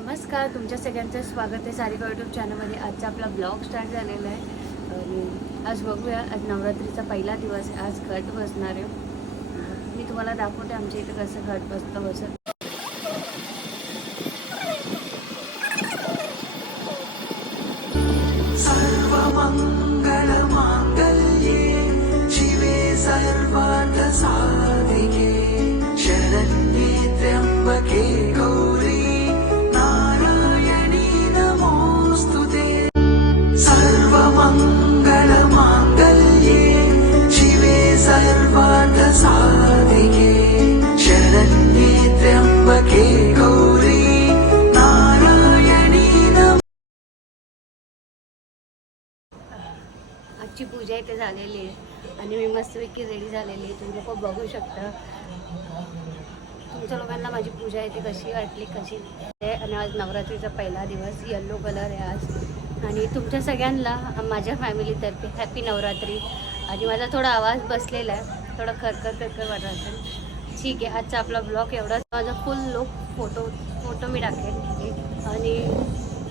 नमस्कार, तुमच्या सगळ्यांचं स्वागत आहे सारिका यूट्यूब चॅनलमध्ये। आजचा आपला ब्लॉग स्टार्ट झालेला आहे आणि आज बघूया, आज नवरात्रीचा पहिला दिवस आहे। आज घट बसणार आहे। मी तुम्हाला दाखवते आमच्या इथे कसं घट बसतं। सर्वमंगल मांगल्ये शिवे सर्वार्थ साधिके शरण्ये त्र्यंबके गौरी नारायणी नमोस्तुते। सर्वमंगल मांगल्ये शिवे सर्वार्थ साधिके शरण्ये त्र्यंबके गौरी आजची पूजा इथे झालेली आहे आणि मी मस्तपैकी रेडी झालेली आहे। तुम्ही लोक बघू शकता। तुमच्या लोकांना माझी पूजा इथे कशी वाटली, कशी आहे। आणि आज नवरात्रीचा पहिला दिवस, येल्लो कलर आहे आज। आणि तुमच्या सगळ्यांना माझ्या फॅमिलीतर्फे हॅपी नवरात्री। आणि माझा थोडा आवाज बसलेला आहे, थोडा खरखर वाटत असेल, ठीक आहे। आजचा आपला ब्लॉग एवढाच। माझा फुल लुक फोटो मी टाकेल आणि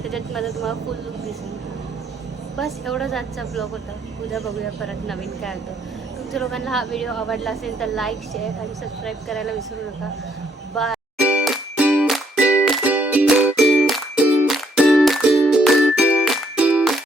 त्याच्यात माझा तुम्हाला फुल लुक दिसेल। बस एवढंच आजचा ब्लॉग होता। उद्या बघूया परत नवीन काय होतं। तुमच्या लोकांना हा व्हिडिओ आवडला असेल तर लाईक, शेअर आणि सबस्क्राईब करायला विसरू नका।